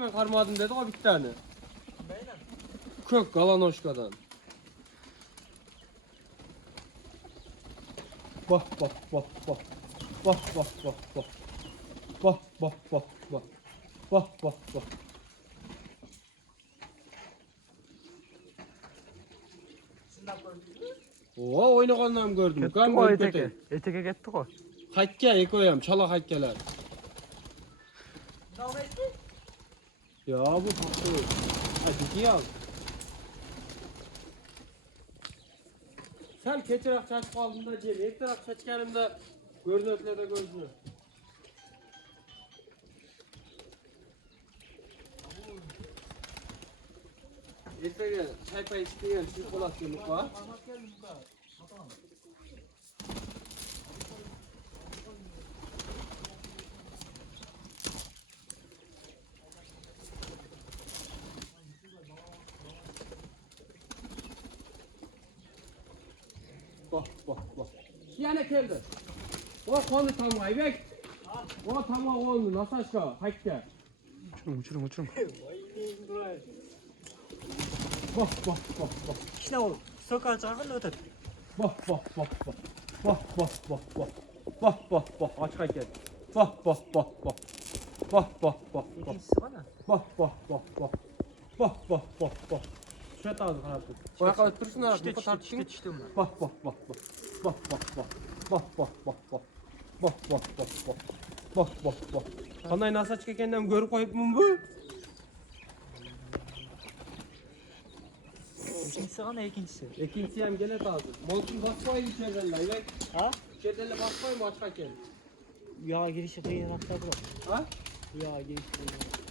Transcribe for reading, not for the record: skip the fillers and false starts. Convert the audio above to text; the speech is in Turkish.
Ben karmadım dedi o bir tane. Neyle? Kök galanoşkadan. Bak bak bak bak. Bak bak bak bak. Bak bak bak bak. Bak bak bak. Şundan koyduk mu? Oo oynaganlarım gördüm. Ketdi Gam qo'y ötpetey. eteke. Eteke ketdi qo'y. Hakka ekoyam, chala hakkalar. Ne oldu? Ya bu haklı. Hadi gel. Sen keçirak çaçıp aldığında Cem, ilk taraf çaçkanımda görünöklerde gözünü. Ertege çay pay isteyen şu kolak yemek var. Parmak gelin bu kadar. Tamam. Bak bak bak. Yana geldi. O konu tamam bek. O tamam oldu nasıl aşağı hakka. Uçurum. Bak bak bak bak. İşte o. Sokağa çağırın ötür. Bak bak bak bak. Bak bak bak bak. Bak bak bak aç hakka. Bak bak bak bak. Bak bak bak bak. İkincisi bana. Bak bak bak bak. Bak bak bak bak. Şöyle aldı kanatı. Bak bak dursun ara. Bu kadar İşte onlar. Bak bak bak bak. Bak bak bak. Bak bak bak bak. Bak bak bak bak. Bak bak bak. Qanday nasaç ekenden görüp qo'yibman bu? İkincisi bana ikincisi. İkincisi ham gene taze. Molsun basmayı içerdenler. Evet. Ha? İçerdenler basmayı mı açka kel? Ya girişi kıyın hatta bırak. Ha? Ya girişi kıyın.